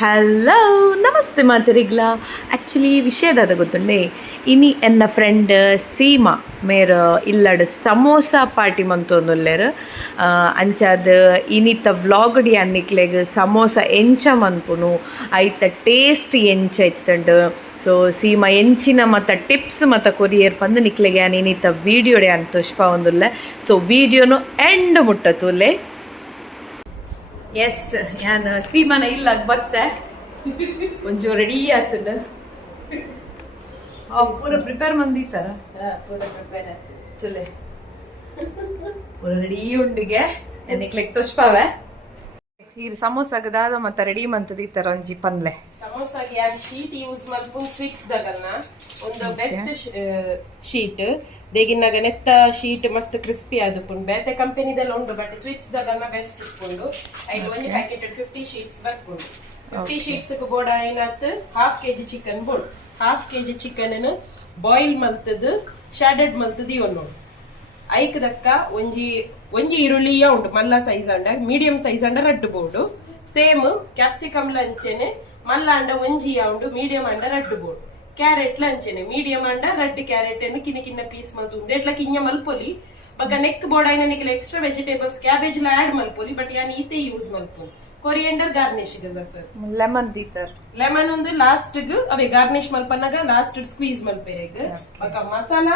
Hello ನಮಸ್ತೆ ಮಾತರಿಗ್ಲ actually ವಿಷಯದಾದ ಗೊತ್ತುಂಡೆ ಇನಿ ಎನ್ನ ಫ್ರೆಂಡ್ ಸೀಮಾ ಮೇರ್ ಇಲ್ಲಡ್ ಸಮೋಸ ಪಾರ್ಟಿ ಮಂತೊಂದುಲ್ಲೆರ್ ಅಂಚಾದ್ ಇನಿತ ವ್ಲಾಗ್ಡಿ ಅನ್ನಿಕ್ಲೆಗ್ ಸಮೋಸ ಎಂಚ ಮನ್ಪುನು ಐತ ಟೇಸ್ಟ್ ಎಂಚ ಇತ್ತಂಡ್ ಸೊ ಸೀಮಾ ಎಂಚಿನ ಮತ್ತು ಟಿಪ್ಸ್ ಮತ್ತು ಕೊರಿಯರ್ ಪಂದು ನಿಕ್ಲೆಗೆ ನಾನು ಇನಿತ ವೀಡಿಯೋಡೆ ಅಂತ ತುಷ್ಪ ಒಂದುಲ್ಲೆ ಸೊ ವೀಡಿಯೋನು ಎಂಡ್ ಮುಟ್ಟತುಲ್ಲೆ. ಎಸ್ ನಾನು ಸೀಮಾನ ಇಲ್ಲ ಬತ್ತೆ ಒಂಚೂರು ರೆಡಿ ಆತುಂಡ ಪೂರ ಪ್ರಿಪೇರ್ ಮಂದಿತ್ತಾರ ತುಲೆ ಪೂರ ರೆಡಿ ಉಂಡಿಗೆ ಎನ್ನಿಕ್ಲೆಗ್ ತುಷ್ಪಾವೆ ಈ ಸಮೋಸಾಗ ದಾದ ಮತ್ತ ರೆಡಿ ಮಂತದಿತ್ತಾರ ಒಂಜಿ ಪನ್ಲೆ ಸಮೋಸಾಗೆ ಯಾರು ಶೀಟ್ ಯೂಸ್ ಮಲ್ಪುನ್ ಸ್ವೀಟ್ಸ್ ದಾಗಲ್ನ ಒಂದು ಬೆಸ್ಟ್ ಶೀಟ್ ದೇಗಿನಾಗ ನೆತ್ತ ಶೀಟ್ ಮಸ್ತ್ ಕ್ರಿಸ್ಪಿ ಆದುಪುಂಡು ಬೇತೆ ಕಂಪೆನಿದೆಲ್ಲ ಉಂಡು ಬಟ್ ಸ್ವೀಟ್ಸ್ ದಾಗಲ್ನ ಬೆಸ್ಟ್ ಉಪ್ಪುಂಡು ಐದು ಒಂಜಿ ಪ್ಯಾಕೆಟ್ 50 ಶೀಟ್ಸ್ ಬರ್ಪುಂಡು 50 ಶೀಟ್ಸ್ ಬೋಡ ಐನಾತ್ ಹಾಫ್ ಕೆಜಿ ಚಿಕನ್ ಬೋಡ್ ಹಾಫ್ ಕೆಜಿ ಚಿಕನ್ ಬಾಯ್ಲ್ ಮಲ್ತದ್ ಶಾರ್ಡೆಡ್ ಮಲ್ತದ್ ಇವನು ಐಕ್ ದಕ್ಕ ಒಂಜಿ ಈರುಳ್ಳಿಯ ಉಂಟು ಮಲ್ಲ ಸೈಜ್ ಅಂಡ ಮೀಡಿಯಂ ಸೈಜ್ ಅಂಡ ರಡ್ಡು ಬೋರ್ಡು ಸೇಮ್ ಕ್ಯಾಪ್ಸಿಕಮ್ ಲಂಚೆನೆ ಮಲ್ಲ ಅಂಡ ಒಂಜಿಯ ಉಂಡು ಮೀಡಿಯಂ ಅಂಡ ರಡ್ಡು ಬೋರ್ಡು ಕ್ಯಾರೆಟ್ ಲಂಚೆನೆ ಮೀಡಿಯಂ ಅಂಡ ರಡ್ಡು ಕ್ಯಾರೆಟ್ ಅನ್ನು ಕಿನ್ನ ಪೀಸ್ ಮಲ್ತು ಎಟ್ಲ ಕಿಂಜ ಮಲ್ಪೊಲಿ ಬಕ ನೆಕ್ ಬೋರ್ಡ್ ಐನ ನಿಕ್ಲ ಎಕ್ಸ್ಟ್ರಾ ವೆಜಿಟೇಬಲ್ಸ್ ಕ್ಯಾಬೇಜ್ ಲ ಆಡ್ ಮಲ್ಪೊಲಿ ಬಟ್ ಯಾನ್ ಈತೆ ಯೂಸ್ ಮಲ್ಪೊಲಿ ಕೊರಿಯಂಡರ್ ಗಾರ್ನಿಶ್ ಸರ್ ಲೆಮನ್ ದೀತರ್ ಲೆಮನ್ ಒಂದು ಲಾಸ್ಟ್ ಅವೇ ಗಾರ್ನಿಶ್ ಮಲ್ಪನಾಗ ಲಾಸ್ಟ್ ಸ್ಕ್ವೀಸ್ ಮಲ್ಪೆರೆಗ್ ಬಕ ಮಸಾಲ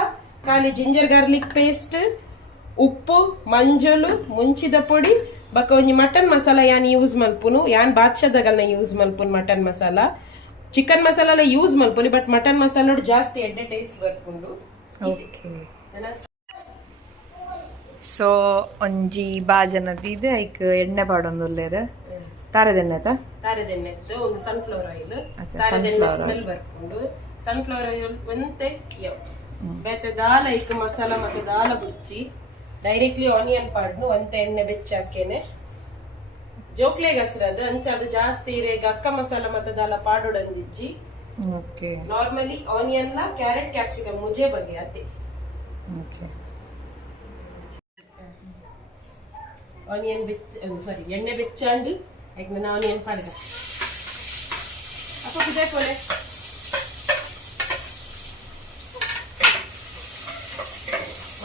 ಖಾಲಿ ಜಿಂಜರ್ ಗಾರ್ಲಿಕ್ ಪೇಸ್ಟ್ ಉಪ್ಪು ಮಂಜಲು ಮುಂಚಿದ ಪೊಡಿ ಬಕ ಒಂಜಿ ಮಟನ್ ಮಸಾಲ ಯಾನ್ ಯೂಸ್ ಮಲ್ಪುನು ಯಾನ್ ಬಾದ್ಶಾದಾಗಲ್ನ ಯೂಸ್ ಮಲ್ಪುನು mutton masala chicken masala use ಮಲ್ಪೊಲಿ ಬಟ್ ಮಟನ್ ಮಸಾಲ ಜಾಸ್ತಿ ಎಡ್ಡೆ ಟೇಸ್ಟ್ ಬರ್ಪುಂಡು. ಸೊ ಒಂಜಿ ಬಾಜನದಿದೆ ಐಕ್ ಎಣ್ಣೆ ಪಾಡೊಂದುಲ್ಲೆರ್ ತಾರದೆಣ್ಣೆದ್ದು ಒಂದು ಸನ್ಫ್ಲವರ್ ಆಯಿಲ್ ತಾರದೆಣ್ಣೆ ಸ್ಮೆಲ್ ಬರ್ಪುಂಡು ಸನ್ಫ್ಲವರ್ ಆಯಿಲ್ ಒಂತೆ ಬೇತೆ ದಾಲ ಐಕ್ ಮಸಾಲ ಮತ್ತೆ ದಾಲ ಬುಚ್ಚಿ ಡೈರೆಕ್ಟ್ಲಿ ಆನಿಯನ್ ಪಾಡ್ನು ಒಂತೆ ಎಣ್ಣೆ ಬೆಚ್ಚಾಕೇನೆ ಜೋಕ್ಲೆಗ್ ಹಸ್ರದ್ ಅಂಚಾದ ಜಾಸ್ತಿ ಇರೇಗ ಅಕ್ಕ ಮಸಾಲ ಮತ್ತೆ ದಾಲ ಪಾಡೋಡಂದಿಜ್ಜಿ ನಾರ್ಮಲಿ ಆನಿಯನ್ ಲ ಕ್ಯಾರೆಟ್ ಕ್ಯಾಪ್ಸಿಕಮ್ ಮುಜೆ ಬಗೆ ಅತ್ತೆ ಆನಿಯನ್ ಸಾರಿ ಎಣ್ಣೆ ಬೆಚ್ಚಾಂಡು ಐಕ್ ನಾನು ಆನಿಯನ್ ಪಾಡ್ಗ ಅಪ್ಪ ಕುದೇ ಕೊಲೆ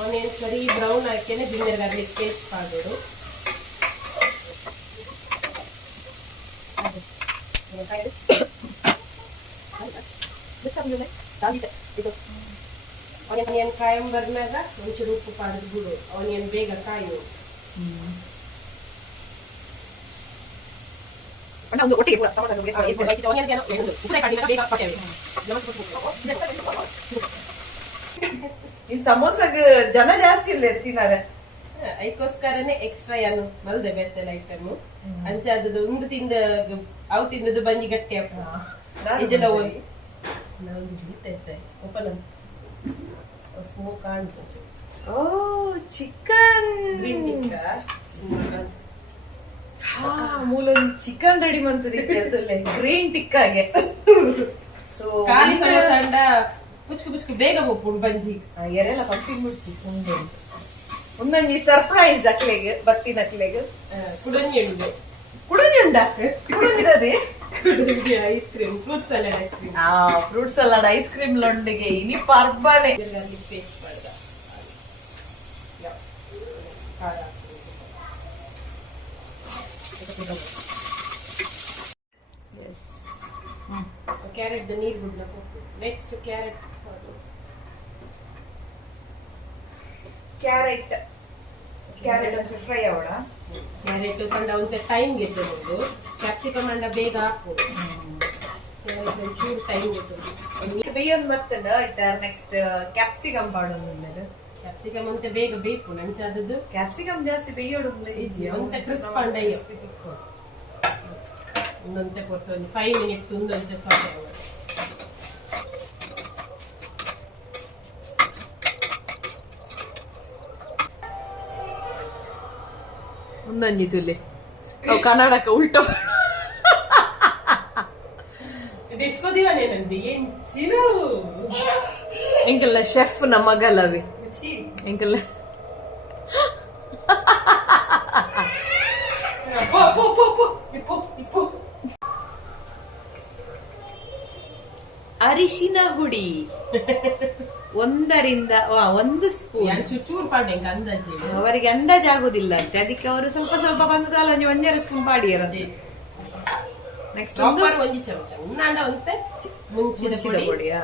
ಆನಿಯನ್ ಸರಿ ಬ್ರೌನ್ ಹಾಕೇನೆ ಜಿಂಜರ್ ಗಾರ್ಲಿಕ್ ಪೇಸ್ಟ್ ಪಾಡೋಡು ಆನಿಯನ್ ಕಾಯಂ ಬರ್ನಾಗ ಒಂಚೂರು ಉಪ್ಪು ಪಾಡದು ಬಿಡು ಆನಿಯನ್ ಬೇಗ ಕಾಯು ಈ ಸಮೋಸಾಗ ಜನ ಜಾಸ್ತಿ ಇಲ್ಲ ತಿನ್ನಾರ ಐಕೋಸ್ಕರನೇ ಎಕ್ಸ್ಟ್ರಾ ಏನು ಮಲ್ದೆ ಬೆತ್ತಲ ಐಟಮ್ ಅಂಚೆ ಅದು ಉಂಡು ತಿಂದ ಅವು ತಿಂದದು ಬಂಜಿ ಗಟ್ಟಿ ಇದೆಲ್ಲ ಓಪನ್ ಸ್ಮೋಕ್ ಕಾಣ್ತು ಓ ಚಿಕನ್ ಗ್ರೀನ್ ಟಿಕ್ಕಾ ಮೂಲೊಂದು ಚಿಕನ್ ರೆಡಿ ಮಂತದಿಲ್ಲ ಗ್ರೀನ್ ಟಿಕ್ಕಾಗೆ ಸೊ ಖಾಲಿ ಸಮೋಸ ಅಂಡ ಪುಚ್ಕು ಪುಚ್ಕು ಬೇಗ ಹೋಗ್ಬಿಡು ಬಂಜಿ ಎರೆಲ್ಲ ಪಟ್ಟಿ ಮುಡ್ಚಿ ಒಂದೊಂದು ಸರ್ಪ್ರೈಸ್ ಅಕ್ಲೆಗ್ ಬತ್ತಿನ ಅಕ್ಲೆಗ್ ಕುಡಂಜಿ ಉಂಡು ಕುಡಂಜಿ ಉಂಡ ಕುಡಂಜಿರದೆ ಕುಡಂಜಿ ice cream fruit salad ice cream fruit salad ice cream ಲೊಂಡಿಗೆ ಇನಿ ಪರ್ಬನೆ ಗಾರ್ಲಿಕ್ ಪೇಸ್ಟ್ ಮಾಡ್ದ ಕ್ಯಾರೆಟ್ ನೀರು ಬಿಡ್ಲ ನೆಕ್ಸ್ಟ್ ಕ್ಯಾರೆಟ್ ಫ್ರೈ ಅವಡ ಕ್ಯಾರೆಟ್ ಕಂಡ ಒಂತೆ ಟೈಮ್ ಗೆದ್ದು ಒಂದು ಕ್ಯಾಪ್ಸಿಕಮ್ ಅಂಡ ಬೇಗ ಹಾಕ್ಬೋದು ಚೂರು ಟೈಮ್ ಗೆದ್ದು ಬೇಯೊಂದು ಮತ್ತಂಡ ನೆಕ್ಸ್ಟ್ ಕ್ಯಾಪ್ಸಿಕಮ್ ಪಾಡೋದು ಕ್ಯಾಪ್ಸಿಕಮ್ ಅಂತ ಬೇಗ ಬೇಕು ನಂಚಾದದ್ದು ಕ್ಯಾಪ್ಸಿಕಮ್ ಜಾಸ್ತಿ ಬೇಯೋಡು ಒಂತೆ ಕ್ರಿಸ್ಪ್ ಅಂಡ ಒಂದಂತೆ ಕೊಡ್ತು ಒಂದು 5 ಮಿನಿಟ್ಸ್ ಒಂದಂತೆ ಸಾಕು ಒಂದೊಂಜಿ ತುಲೆ ನಾವು ಕನ್ನಡಕ್ಕೆ ಉಲ್ಟ ಡಿಸ್ಕೋ ದಿವಾನೇನಂದಿ ಏನ್ ಚಿರು ಎಂಕಲ್ಲ ಶೆಫ್ ನಮ್ಮ ಮಗಲ್ಲವೇ ಎಂಕಲ್ಲ ಅರಿಶಿನ ಹುಡಿ 1 ಸ್ಪೂನ್. ಚೂರು ಪಾಡೆ ಅಂದಾಜು ಅವರಿಗೆ ಅಂದಾಜು ಆಗುದಿಲ್ಲ ಅಂತೆ, ಅದಕ್ಕೆ ಅವರು ಸ್ವಲ್ಪ ಸ್ವಲ್ಪ ಬಂದದಲ್ಲ 1 ಸ್ಪೂನ್ ಪಾಡಿಯರಂತೆ. ನೆಕ್ಸ್ಟ್ ಒಂದು ಚಮಚ ಉನ್ನಾಂಡ ಒಂತೆ ಮುಂಚಿದ ಪುಡಿಯಾ,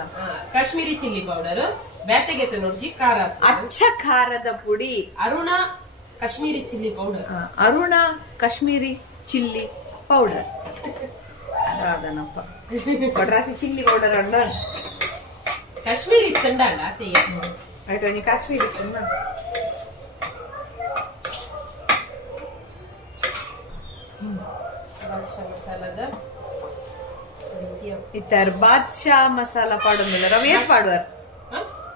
ಕಾಶ್ಮೀರಿ ಚಿಲ್ಲಿ ಪೌಡರ್ ಬೇತೆಗೆ ನೋಡ್ಜಿ ಖಾರ ಅಚ್ಚ ಖಾರದ ಪುಡಿ, ಅರುಣ ಕಾಶ್ಮೀರಿ ಚಿಲ್ಲಿ ಪೌಡರ್, ಅರುಣ ಕಾಶ್ಮೀರಿ ಚಿಲ್ಲಿ ಪೌಡರ್ ಅದಾದನಪ್ಪ. ಕೊಡ್ರಾಸಿ ಚಿಲ್ಲಿ ಪೌಡರ್ ಅಂಡ ಕಾಶ್ಮೀರಿ ಇತ್ತಂಡಲ್ಲ ಅತ್ತೆಯ ಆಯ್ತು, ನೀ ಕಾಶ್ಮೀರಿ ಇತ್ತಂಡ ಮಸಾಲದ ಇತ್ತರ ಬಾದ್ಶಾ ಮಸಾಲ ಪಾಡೋದಿಲ್ಲ. ರವಿ ಏತ್ ಪಾಡುವಾರ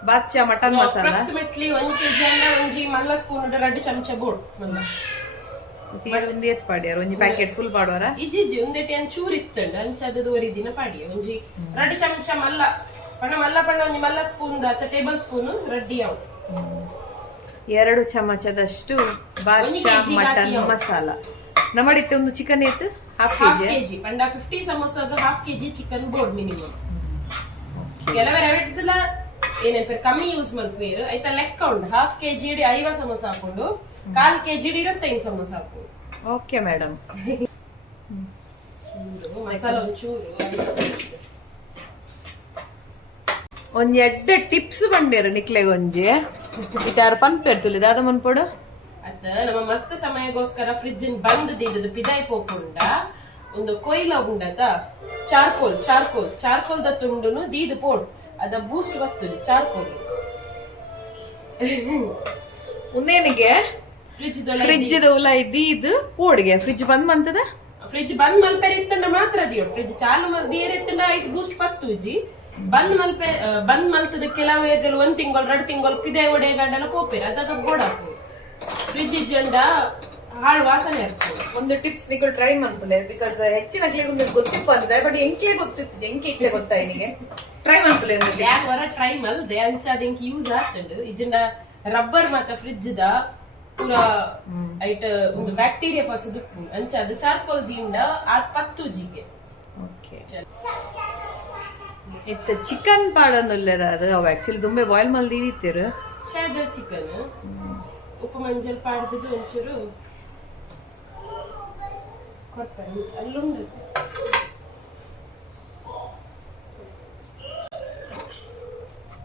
Badshah mutton masala approximately 1 kg ಅಂಡ ಒಂಜಿ ಮಲ್ಲ ಸ್ಪೂನ್ 2 ಚಮಚ ಬೋಡ್ ಮಲ್ಲ ಒಂದು ಏತ್ ಪಾಡ್ಯಾರ ಒಂಜಿ ಪ್ಯಾಕೆಟ್ ಫುಲ್ ಪಾಡುವಾರ. ಇಜ್ಜಿ ಒಂದೇಟಿ ಚೂರು ಇತ್ತಂಡ ಅಂಚದ ದಿನ ಪಾಡಿಯ ಒಂಜಿ 2 ಚಮಚ ಮಲ್ಲ ಪಣ್ಣ ಮಲ್ಲ ಪಣ್ಣ ಒಂಜಿ ಮಲ್ಲ ಸ್ಪೂನ್ ಟೇಬಲ್ ಸ್ಪೂನ್ ರೆಡ್ಡಿ ಅವು 2 ಚಮಚದಷ್ಟು ಬಾದ್ಶಾ ಮಟನ್ ಮಸಾಲ. ನಮ್ಮಡಿತ್ತೆ ಒಂದು ಚಿಕನ್ ಏತ್ ಹಾಫ್ ಕೆಜಿ ಪಂಡ 50 ಸಮೋಸಾಗ ಹಾಫ್ ಕೆಜಿ ಚಿಕನ್ ಬೋರ್ಡ್ ಮಿನಿಮಮ್. ಕೆಲವರ ಎಡ್ದಲ ಏನೇನ್ಪೇರ್ ಕಮ್ಮಿ ಯೂಸ್ ಮಲ್ಪೇರು ಐತ ಲೆಕ್ಕ ಉಂಡು. ಹಾಫ್ ಕೆಜಿ 50 ಸಮೋಸ ಹಾಕೊಂಡು 1/4 kg 25 ಸಮೋಸ ಹಾಕೊಂಡು. Okay madam. ಮಸಾಲ ಒಂಚೂರು ಒಂಜಿ ಎಡ್ಡ ಟಿಪ್ಸ್ ಬಂಡೇರು ನಿಕ್ಲೆಗ್ ಒಂಜಿ ಇಟ್ಟಾರು ಪನ್ಪೇರ್ ತುಲಿದ ಅದ ಮನ್ಪೊಡು ಅತ್ತ ನಮ್ಮ ಮಸ್ತ್ ಸಮಯಗೋಸ್ಕರ ಫ್ರಿಡ್ಜ್ ಬಂದ್ ದಿದ್ದು ಪಿದಾಯಿ ಪೋಪುಂಡ ಒಂದು ಕೊಯ್ಲ ಉಂಡದ ಚಾರ್ಕೋಲ್ ದ ತುಂಡುನು ದೀದು ಪೋಡ್ ಅದ ಬೂಸ್ಟ್ ಬರ್ತದೆ ಚಾರ್ಕೋಲ್ ಉಂದೇನಿಗೆ ಫ್ರಿಡ್ಜ್ ಉಲ ಇದ್ದೀದ್ ಪೋಡ್ಗೆ ಫ್ರಿಡ್ಜ್ ಬಂದ್ ಮಂತದ ಫ್ರಿಡ್ಜ್ ಬಂದ್ ಮಲ್ಪೇರ್ ಇತ್ತಂಡ ಮಾತ್ರ ದಿಯೋ ಫ್ರಿಡ್ಜ್ ಚಾಲು ದಿಯರ್ ಇತ್ತಂಡ ಐಟ್ ಬೂಸ್ಟ್ ಪತ್ತುಜಿ ಬಂದ್ ಮಲ್ತದ ಕೆಲವು 1 ತಿಂಗಳು 2 ತಿಂಗಳು ಪಿದೆ ಒಡೆ ಗಂಡಲ ಪೋಪೇರ್ ಅದಾಗ ಬೋಡಾಕು ಫ್ರಿಡ್ಜ್ ಇಜ್ಜಂಡ ಹಾಳು ವಾಸನೆ ಇರ್ತದೆ. ಒಂದು ಟಿಪ್ಸ್ ನೀವು ಟ್ರೈ ಮಾಡ್ಕೊಳ್ಳಿ, ಬಿಕಾಸ್ ಹೆಚ್ಚಿನ ಒಂದು ಗೊತ್ತಿಪ್ಪ ಅಂದ ಬಟ್ ಎಂಕ್ಲೆ ಗೊತ್ತಿತ್ತು ಎಂಕೆ ಇಟ್ಲೆ ಗೊತ್ತಾ ನಿನಗೆ ಟ್ರೈ ಮಾಡ್ಕೊಳ್ಳಿ. ಯಾವರ ಟ್ರೈ ಮಲ್ದೆ ಅಂಚಾದ ಎಂಕ್ ಯೂಸ್ ಆಗ್ತದೆ ಇಜ್ಜಂಡ ರಬ್ಬರ್ ಮಾತ ಫ್ರಿಡ್ಜ್ ದ ಪೂರ ಐಟ್ ಒಂದು ಬ್ಯಾಕ್ಟೀರಿಯಾ ಪಸದು ಅಂಚಾದ ಚಾರ್ಕೋಲ್ ದಿಂದ ಆ ಪತ್ತುಜಿಗೆ. ಓಕೆ ಇತ್ತ ಚಿಕನ್ ಪಾಡನೊಲ್ಲೆರಾರು ಅವ ಆಕ್ಚುಲಿ ದುಂಬೆ ಬಾಯ್ಲ್ ಮಲ್ದಿ ಇತ್ತೀರು ಶಾಡರ್ ಚಿಕನ್ ಉಪ್ಪು ಮಂಜಲ್ ಪಾಡ್ದು ಒಂಚೂರು ಕೊಡ್ತಾರೆ ಅಲ್ಲುಂಡು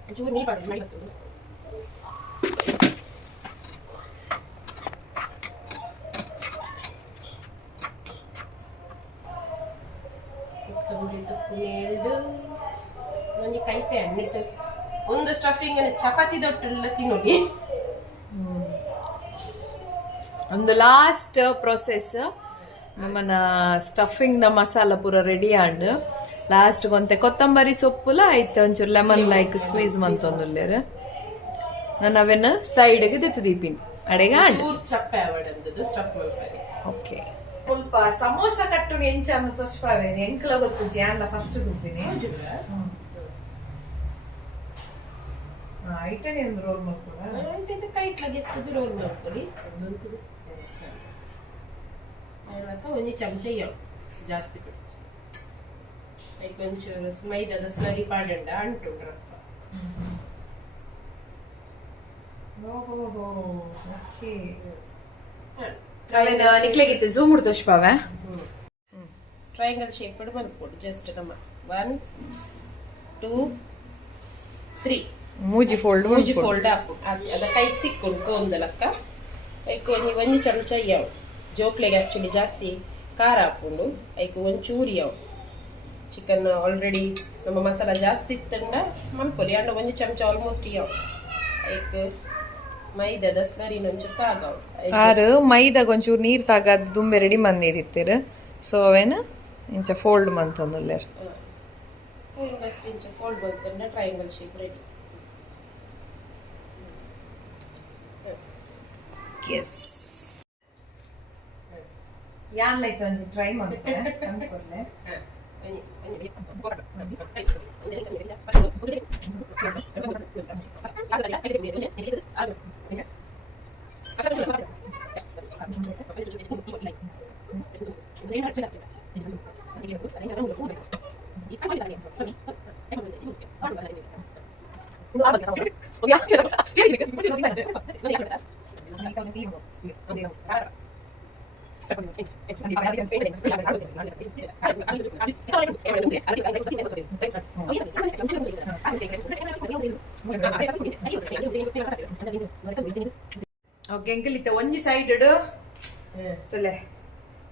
ಒಂಚೂರು ನೀ ಪಾಡಿ ಮಾಡಿ ನಂಗೆ ಕೈಪೆ ಹಣ್ಣಿಟ್ಟು ಒಂದು ಸ್ಟಫಿಂಗ್ ಚಪಾತಿ ದೊಟ್ಟೆಲ್ಲ ತಿನ್ನೋಡಿ. ಒಂದು ಲಾಸ್ಟ್ ಪ್ರೊಸೆಸ್ ನಮ್ಮನ ಸ್ಟಫಿಂಗ್ ದ ಮಸಾಲ ಪೂರ ರೆಡಿ ಆಂಡ್ ಲಾಸ್ಟ್ ಗೊಂತೆ ಕೊತ್ತಂಬರಿ ಸೊಪ್ಪುಲ ಆಯ್ತು ಒಂಚೂರು ಲೆಮನ್ ಲೈಕ್ ಸ್ಕ್ವೀಸ್ ಮಂತೊಂದುಲ್ಲೇರು ನಾನು ಅವೆನ್ನ ಸೈಡ್ಗೆ ದಿತ್ತು ದೀಪಿನ್ ಅಡೆಗೆ ಆಂಡ್ ಚಪ್ಪೆ ಅವಡಂದದು ಸ್ಟಫ್ ಮಾಡ್ತಾರೆ. ಓಕೆ ಸ್ವಲ್ಪ ಸಮೋಸ ಕಟ್ಟು ಎಂಚನ್ನು ತೋಸ್ಪಾವೇನೆ ಎಂಕ್ಲ ಗೊತ್ತು ಜ್ಯಾನ್ಲ ಫಸ್ಟ್ ತುಪ್ಪಿನಿ ಐಟನೇ ಒಂದು ರೋಲ್ ಮಾಡ್ಕೊಡ ಕೈಟ್ಲಾಗೆ ಎತ್ತದು ರೋಲ್ ಮಾಡ್ಕೊಳ್ಳಿ. ಒಂಜಿ ಚಮಚ ಜಾಸ್ತಿ ಒಂಚೂರು ಮೈದಾದ ಸ್ಲರಿ ಪಾಡಂಡ ಅಂಟುಂಡ್ರಪ್ಪ. ನಿಕ್ಲೆಗಿತ್ತು ಝೂಮ್ ತೋಸ್ಪಾವೆ ಟ್ರಯಾಂಗಲ್ ಶೇಪ್ ಮಾಡ್ಕೊಡು ಜಸ್ಟ್ ನಮ್ಮ 1 2 3 ಮೂಜಿ ಫೋಲ್ಡ್ ಹಾಕು ಅದ ಕೈಗೆ ಸಿಕ್ಕೊಂಡು ಕೋಂದಲಕ್ಕ ಐಕು ಒಂಜಿ ಚಮಚ ಯಾವ್ ಜೋಕ್ಲೆಗೆ ಆಕ್ಚುಲಿ ಜಾಸ್ತಿ ಖಾರ ಹಾಕೊಂಡು ಐಕು ಒಂಚೂರು ಯಾವ್ ಚಿಕನ್ ಆಲ್ರೆಡಿ ನಮ್ಮ ಮಸಾಲ ಜಾಸ್ತಿ ಇತ್ತಂಡ ಮಲ್ಪೊಲಿ ಅಂಡ ಒಂಜಿ ಚಮಚ ಆಲ್ಮೋಸ್ಟ್ ಯಾವ್ ಐಕು ಮೈದಾದ ಸ್ಲರಿನ ಒಂಚೂರು ತಾಗಾವ್ ಆರು ಮೈದಾಗ ಒಂಚೂರು ನೀರ್ ತಾಗಾದ ದುಂಬೆ ರೆಡಿ ಮಂದಿತ್ತಿರು ಸೊ ಅವೇನ ಇಂಚ ಫೋಲ್ಡ್ ಮಂತೊಂದುಲ್ಲೇರ್ ಫಸ್ಟ್ ಇಂಚ ಫೋಲ್ಡ್ ಬಂತಂಡ ಟ್ರಯಾಂಗಲ್ ಶೇಪ್ ರೆಡಿ. ಎಸ್ ಯಾನ್ ಲೈಕ್ ಒಂಜಿ ಟ್ರೈ ಮಾಡ್ತಾರೆ ಅನ್ಕೊಳ್ಲೆ ಓಕೆ ಅಂಕಲ್ ಇತ್ತ ಒಂಜಿ ಸೈಡ್ ತಲೆ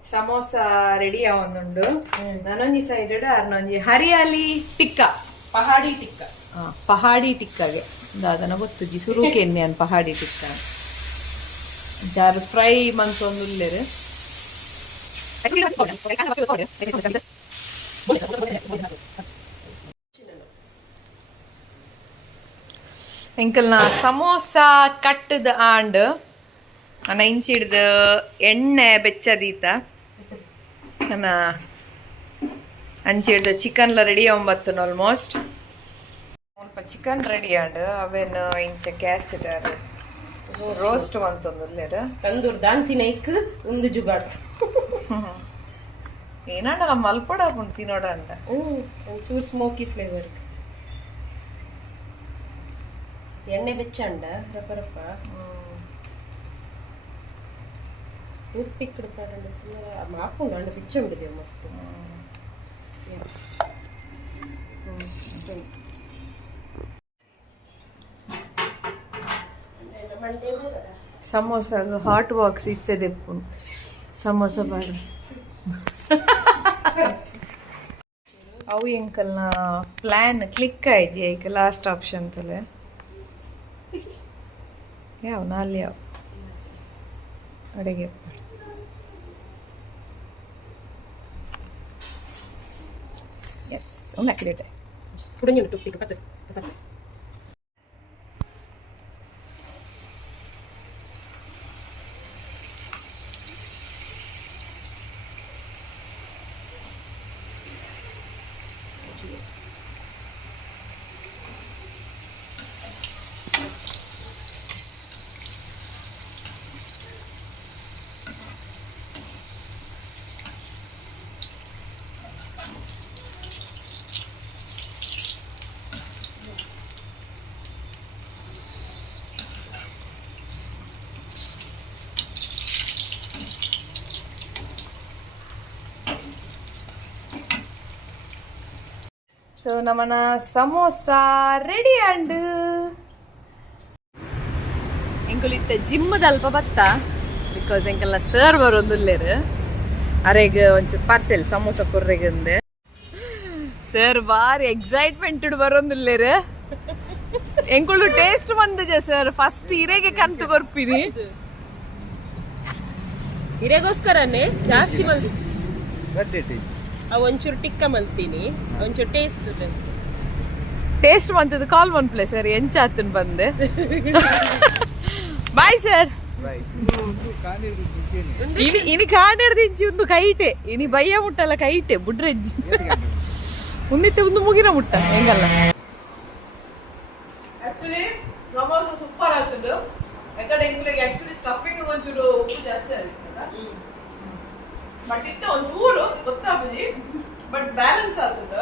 ಸಮೋಸ ರೆಡಿ ಆವೊಂದುಂಡು ನಾನೊಂಜಿ ಸೈಡ್ ಅರ್ನೊಂಜಿ ಹರಿಯಾಲಿ ಟಿಕ್ಕ ಪಹಾಡಿ ಟಿಕ್ಕ ಪಹಾಡಿ ಟಿಕ್ಕಗೆ ದಾದನ ಗೊತ್ತುಜಿ ಸುರುಕೆ ಎನ್ನೆ ಪಹಾಡಿ ಟಿಕ್ಕ ಜಾರು ಫ್ರೈ ಮಂತೊಂದುಲ್ಲೆರ್ ಎಂಕಲ್ನ ಸಮೋಸ ಕಟ್ಟದ ಆಂಡ್ ಅನ್ನ ಇಂಚಿಡ್ದು ಎಣ್ಣೆ ಬೆಚ್ಚದೀತ ನನ್ನ ಅಂಚಿಡ್ದು ಚಿಕನ್ಲ ರೆಡಿ ಆಂಬತ್ತು ಆಲ್ಮೋಸ್ಟ್ ಸ್ವಲ್ಪ ಚಿಕನ್ ರೆಡಿ ಆಂಡ್ ಅವೇನು ಇಂಚ ಗ್ಯಾಸ್ ಇಡಾರು ರೋಸ್ಟ್ ಅಂತಂದುಲ್ಲೇರು ತಂದೂರ್ ದಾಂತಿನೈಕ್ ಒಂದು ಜುಗಾಡ್ ಏನಾಡಲ್ಲ ಮಲ್ಪಡ ಹಾಕೊಂಡು ತಿನ್ನೋಡ ಅಂತ ಒಂಚೂರು ಸ್ಮೋಕಿ ಫ್ಲೇವರ್ ಎಣ್ಣೆ ಬೆಚ್ಚಂಡ ರಪ್ಪ ಉಪ್ಪಿಕ್ಕಡು ಪಾಡಂಡ ಸುಮಾರು ಮಾಪುಂಡು ಅಂಡ ಬೆಚ್ಚಂಡಿದೆ ಮಸ್ತ್ ಸಮೋಸಾಗ ಹಾಟ್ ಬಾಕ್ಸ್ ಇತ್ತದೆ ಸಮೋಸ ಬಾರಿ ಅವು ಎಂಕಲ್ನ ಪ್ಲಾನ್ ಕ್ಲಿಕ್ ಆಯ್ಜಿ ಐಕ ಲಾಸ್ಟ್ ಆಪ್ಷನ್ ತಲೆ ಯಾವ ನಾಲ್ಕು ಯಾವ ಅಡುಗೆ ಎಸ್ ಒಂದು ಹಾಕಿಲಿಟ್ಟೆ ಕುಡಿಂಗಿನ ಟುಪ್ಪಿಗೆ ಪತ್ತೆ ಸಾಕು ಸೊ ನಮ್ಮನ ಸಮೋಸ ರೆಡಿ ಅಂಡ್ ಎಂಕುಲಿತ್ತ ಜಿಮ್ಮದ ಅಲ್ಪ ಬತ್ತ ಬಿಕಾಸ್ ಎಂಕಲ್ಲ ಸರ್ ಬರೋಂದುಲ್ಲೇರು ಅರೆಗ್ ಒಂಚೂರು ಪಾರ್ಸೆಲ್ ಸಮೋಸ ಕೊರ್ರೆಗಂದೆ ಸರ್ ಬಾರಿ ಎಕ್ಸೈಟ್ಮೆಂಟ್ ಬರೋಂದುಲ್ಲೇರು ಎಂಕುಳು ಟೇಸ್ಟ್ ಬಂದಿದೆ ಸರ್ ಫಸ್ಟ್ ಇರೆಗೆ ಕಂತು ಕೊರ್ಪಿನಿ ಹಿರೇಗೋಸ್ಕರನೇ ಜಾಸ್ತಿ ಬಂದಿತ್ತು ಒಂಚೂರು ಟಿಕ್ಕ ಮಲ್ತೀನಿ ಒಂಚೂರು ಟೇಸ್ಟ್ ಬಂತದ ಕಾಲ್ ಮನ್ಪ್ಲೆ ಸರ್ ಎಂಚಾತನ್ ಬಂದೆ ಬಾಯ್ ಸರ್ ಇನಿ ಕಾಣಿಡ್ದಿಂಚಿ ಒಂದು ಕೈಟೆ ಇನಿ ಬಯ್ಯ ಮುಟ್ಟಲ್ಲ ಕೈಟೆ ಬುಡ್ರೆಜ್ಜಿ ಮುಂದಿತ್ತೆ ಒಂದು ಮುಗಿನ ಮುಟ್ಟ ಹೆಂಗಲ್ಲ ಆಕ್ಚುಲಿ ಸಮೋಸ ಸೂಪರ್ ಆಗ್ತದೆ ಯಾಕಂದ್ರೆ ಇಂಗ್ಲಿಗೆ ಆಕ್ಚುಲಿ ಸ್ಟಫಿಂಗ್ ಒಂಚೂರು ಉಪ್ಪು ಜಾಸ್ತಿ ಆಗ್ತದ ಬಟ್ ಇತ್ತ ಒಂಚೂರು ಗೊತ್ತಾಗ್ಲಿ ಬಟ್ ಬ್ಯಾಲೆನ್ಸ್ ಆಗ್ತದ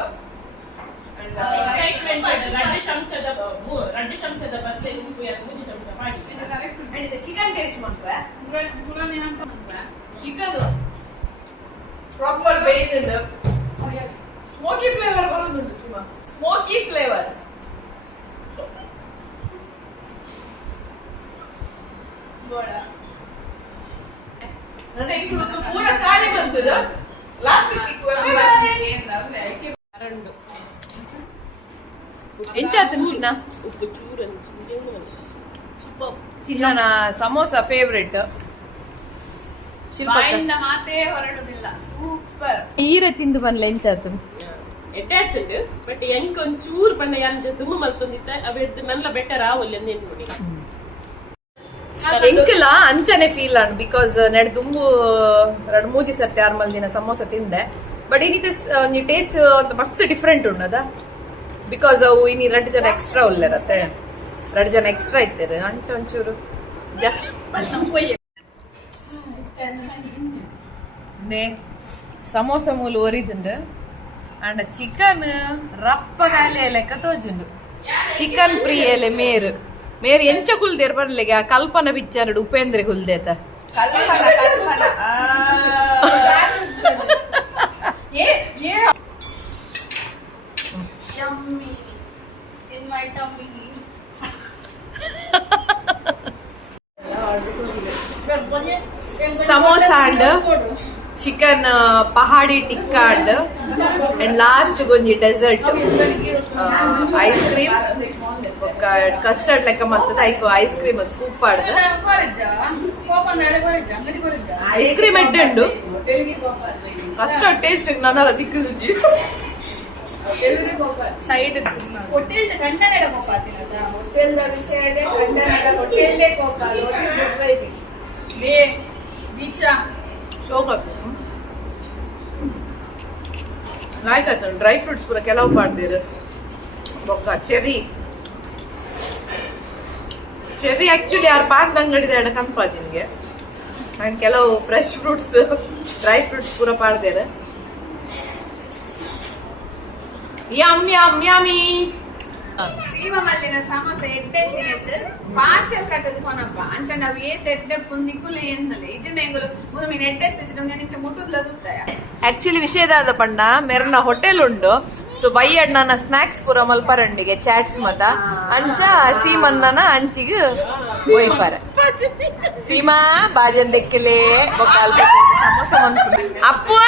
ಚಿಕನ್ ಟೇಸ್ಟ್ ಮಾಡ್ವೆ ಚಿಕನ್ ಪ್ರಾಪರ್ ಬೇಯ್ದು ಸ್ಮೋಕಿ ಫ್ಲೇವರ್ ಬರೋದುಂಟು ಸುಮಾ ಸ್ಮೋಕಿ ಫ್ಲೇವರ್ ಪೂರ ಖಾಲಿ ಬಂತದ ಲಾಸ್ಟ್ ಎಂಚಾತನ್ ಚಿನ್ನ ಉಪ್ಪು ಚೂರು ಚಿನ್ನನ ಸಮೋಸ ಫೇವ್ರೆಟ್ ಮಾತೇ ಹೊರಡುದಿಲ್ಲ ಸೂಪರ್ ಈರೆ ತಿಂದು ಬಂದ್ಲ ಎಂಚಾತನ್ ಎಡ್ಡೆ ಆಗ್ತದೆ ಬಟ್ ಎಂಕ್ ಒಂಚೂರು ಬಣ್ಣ ಯಾರ ತುಂಬ ಮಲ್ತೊಂದಿತ್ತ ಅವೆಡ್ದು ನಲ್ಲ ಬೆಟರ್ ಆವಲ್ಲಿ ಅಂದೇನು ನೋಡಿ ಎಂಕಲ ಅಂಚನೆ ಫೀಲ್ ಆನ್ ಬಿಕಾಸ್ ನೆಡ್ ದುಂಬು ಎರಡು ಮೂಜಿ ಸರ್ತಿ ಆರ್ಮಲ್ ದಿನ ಸಮೋಸ ತಿಂಡೆ ಬಟ್ ಇನ್ನಿದೆ ಟೇಸ್ಟ್ ಮಸ್ತ್ ಡಿಫ್ರೆಂಟ್ ಉಂಡದ ಬಿಕಾಸ್ ಅವು ಇನ್ನು 2 ಜನ ಎಕ್ಸ್ಟ್ರಾ ಉಳ್ಳರ ಸೆ 2 ಜನ ಎಕ್ಸ್ಟ್ರಾ ಇತ್ತದ ಅಂಚ ಒಂಚೂರು ಸಮೋಸ ಮೂಲ ಒರಿದುಂಡು అండ్ చికెన్ రప్పగాలి లెక్క తోచుండు చికెన్ ప్రియలే మేరు మేరు ಎಂಚ ಕುಲ್ದೇರ್ ಬರ್ಲಿಗ ಕಲ್ಪನ ಬಿಚ್ಚಾರಡು ಉಪೇಂದ್ರ ಕುಲ್ದೇತ Yummy. In my tummy. Samosa and chicken pahadi tikka and last కొంచెం డెజర్ట్ ಐಸ್ ಕ್ರೀಮ್ ఒక ಕಸ್ಟರ್ಡ್ ಲೆಕ್ಕ ಮತ್ತದ ಐಕೋ ಐಸ್ ಕ್ರೀಮ್ ಸ್ಕೂಪ್ ಆಡ್ದು ಐಸ್ ಕ್ರೀಮ್ ಎಡ್ಡುಂಡು ಕಸ್ಟರ್ಡ್ ಟೇಸ್ಟ್ ನನ್ನಲ್ಲ ದಿಕ್ಕು ರುಚಿ ಸೈಡ್ ಹೋಟೆಲ್ ಗಂಡನೆಡ ಕೋಪ ತಿನ್ನದ ಹೋಟೆಲ್ ವಿಷಯ ಗಂಡನೆಡ ಹೋಟೆಲ್ ಕೋಪ ದೀಕ್ಷಾ ಶೋಕ ನಾಯ್ಕ ಡ್ರೈ ಫ್ರೂಟ್ಸ್ ಪೂರ ಕೆಲವು ಪಾಡ್ದಿರು ಬೊಕ್ಕ ಚೆರಿ ಚೆರಿ ಆಕ್ಚುಲಿ ಯಾರು ಪಾಕದ ಅಂಗಡಿದ ಎಡ ಕನ್ಪಾದ ನಿನ್ಗೆ ಅಂಡ್ ಕೆಲವು ಫ್ರೆಶ್ ಫ್ರೂಟ್ಸ್ ಡ್ರೈ ಫ್ರೂಟ್ಸ್ ಪೂರ ಪಾಡ್ದೇರ ಯಮ್ ಯಮ್ ಯಮಿ ಸೀಮ ಮಲ್ಲಿನ ಸಮೋಸ ಎಡ್ಡೆ ತಿನ್ನದು ಪಾರ್ಸೆಲ್ ಕಟ್ಟದು ಕೊನಪ್ಪ ಅಂಚ ನಾವು ಏತ್ ಎಡ್ಡೆ ಪುಂದಿಕುಲೆ ಎನ್ನಲೆ ಇದನ್ನ ಎಂಗುಲು ಮುದು ಮೀನು ಎಡ್ಡೆ ತಿಚ್ಚಿಡುಂಗೆ ನಿಂಚ ಮುಟ್ಟುದ್ಲ ದುತ್ತಾಯ ಆಕ್ಚುಲಿ ವಿಷಯದಾದ ಪಂಡ ಮೆರ್ನ ಹೋಟೆಲ್ ಉಂಡು ಸೊ ಬೈಯಡ್ ನನ್ನ ಸ್ನಾಕ್ಸ್ ಪೂರ ಮಲ್ಪರಂಡಿಗೆ ಚಾಟ್ಸ್ ಮತ ಅಂಚ ಸೀಮನ್ನನ ಅಂಚಿಗೆ ಒಯ್ಪಾರ ಸೀಮಾ ಬಾಜನ್ ದೆಕ್ಕಲೆ ಬೊಕ್ಕ ಸಮೋಸ ಮನ್ಪು ಅಪ್ಪು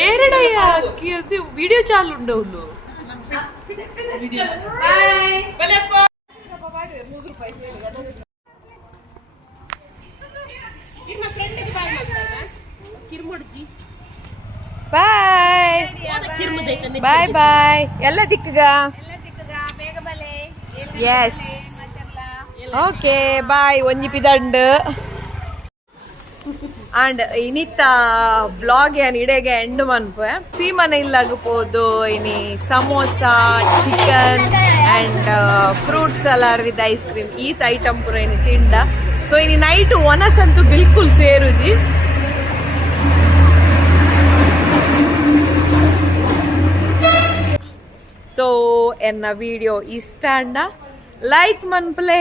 ఏరడయ్యా వీడియో చాలు ఉండవులు ಬಾಯ್ ಬಾಯ್ ಬಾಯ್ ಎಲ್ಲ ದಿಕ್ಕುಗಾ ಎಸ್ ಓಕೆ ಬಾಯ್ ಒಂಜಿ ಪಿದಂಡು ಅಂಡ್ ಇನಿತ್ತ ಬ್ಲಾಗ್ ಏನ್ ಇಡೆಗೆ ಎಂಡ್ ಮನ್ಪೆ ಸೀಮನೆ ಇಲ್ಲಾಗಬಹುದು ಇನಿ samosa chicken and fruit salad with ice cream ಈತ ಐಟಮ್ ಪೂರ ಇನಿ ತಿಂಡ ಸೊ ಇನಿ ನೈಟ್ ಒನಸಂತೂ ಬಿಲ್ಕುಲ್ ಸೇರುಜಿ ಸೊ ಎನ್ನ ವಿಡಿಯೋ ಇಷ್ಟ ಅಂಡ ಲೈಕ್ ಮನ್ಪಲೆ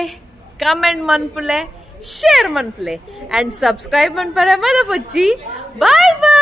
ಕಮೆಂಟ್ ಮನ್ಪಲೆ share manpule and subscribe manpara mada pochi bye bye